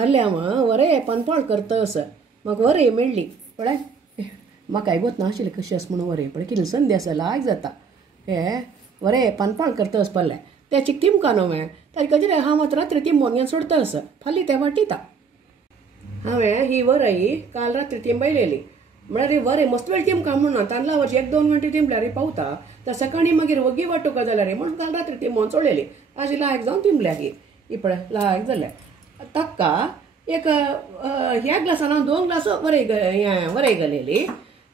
फाल्यां वरे पनपाळ करतस म्हाका वरे मेळ्ळी पळय म्हाकाय गोत नाशिल्लें कशें आसा म्हणून वरे पळय कितले संदी आसा लायक जाता हे वरे पनपाळ करतस पडलें त्याची तिमका न्हू हांवें ताजे कशें हांव आतां रात्री तिंबोन घेवन सोडतस फाल्यां तें वाटिता हांवें ही वरय काल रात्री तिंबयलेली म्हळ्यार वरे मस्त वेळ तिमका म्हणून तांदळा वर्षी 1-2 घंटे तिंबल्यार पावता तर सकाळी मागीर वगी वांटूका जाल्यार म्हणून काल रात्री तिंबोन सोडलेली आज लायक जावन तिंबल्या ही पळय लायक जाल्या ताका एक ह्या ग्लासान हांव 2 ग्लास वरय घालेली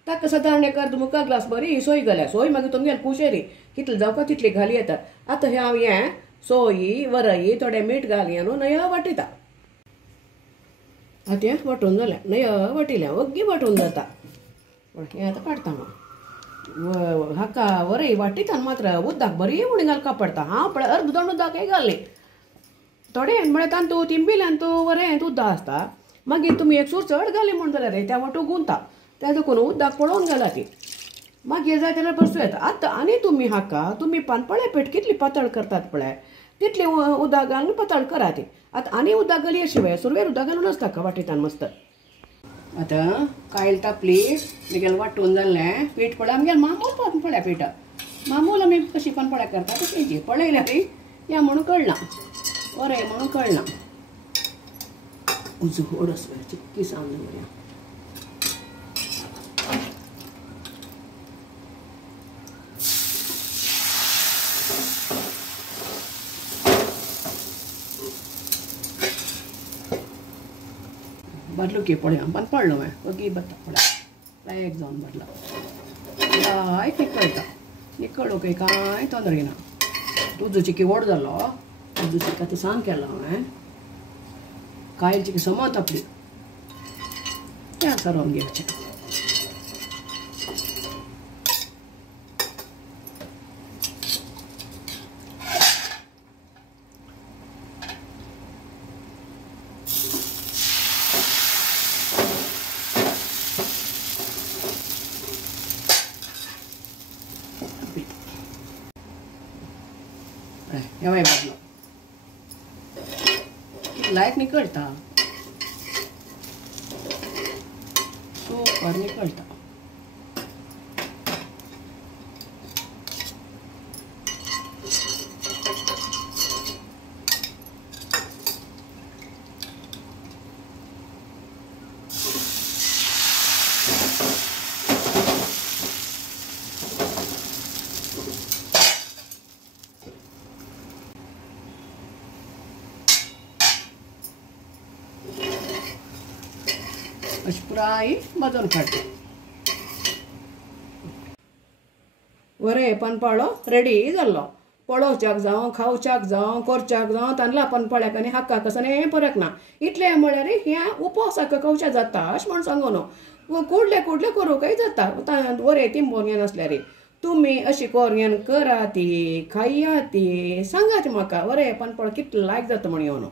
ताका सादारण एक अर्द मुका ग्लास बरी सोय घाल्या सोय मागीर तुमगेले कुशेरी कितले जावका तितली घाली येता आतां हे हांव हें सोय वरय थोडें मीठ घाली न्हू न्हय वाटिता आतां हें वांटून जालें न्हय वाटिलें वग्गी वांटून जाता हें आतां काडटा हांव हाका वरय वाटिता मात्र उदक बरी उणी घालपा पडटा हांव पळय अर्द दोन उदक हे घाली थोडें म्हळ्यार तांतू तिंबिल्यान तूं वरें उदक आसता मागीर तुमी एक सूर चड घाली म्हण जाल्यार त्या वांटू गुंता त्या देखून उदक पळोवन घाला ती मागीर जाय जाल्यार बसूं येता आतां आनी तुमी हाका तुमी पानपळे पीठ कितली पातळ करतात पळय तितली उदक घालून पातळ करा ती आतां आनी उदक घाली शिवाय सुरवेर उदक घालून ताका वाटितान मस्त आतां कायल तापली म्हगेलें वांटून जाल्लें पीठ पळय आमगेलें मामूल पानपळ्या पीठ मामूल आमी कशी पानपळ्या करता तशी पळयल्यार या म्हणून कळना वरे म्हणून कळना उजोड आसल्यार चिक्की सावन दवरया बदलो की पळय पण पडलो हांवें वगी बत्ता पळय लायक जावन बदला लायक निकळ्ळो कांय तोंदरी ना तुजो चिकी व्हड जालो तुजो चिकी आतां सांग केलो हांवें कायल चिकी समज तापली तें सारोवन घेवचें हेवय बदलो लायक निकळटा सुपर निकळटा अशी पुराय भाजून काडटा वरे पनपाळो रेडी जाल्लो पळोवच्याक जावं खावच्याक जावं करच्याक जावं तांदळा पनपाळ्याक आनी हाकाक आनी फरक ना इतलें म्हळ्यार ह्या उपवासाक खावचें जाता अशें म्हण सांगून कुडले करूंकय जाता वरे तिंबोन घेवन आसल्यार तुमी अशी कोरयन करा ती खाया ती सांगात म्हाका वरे पनपाळ कितलें लायक जाता म्हण येवन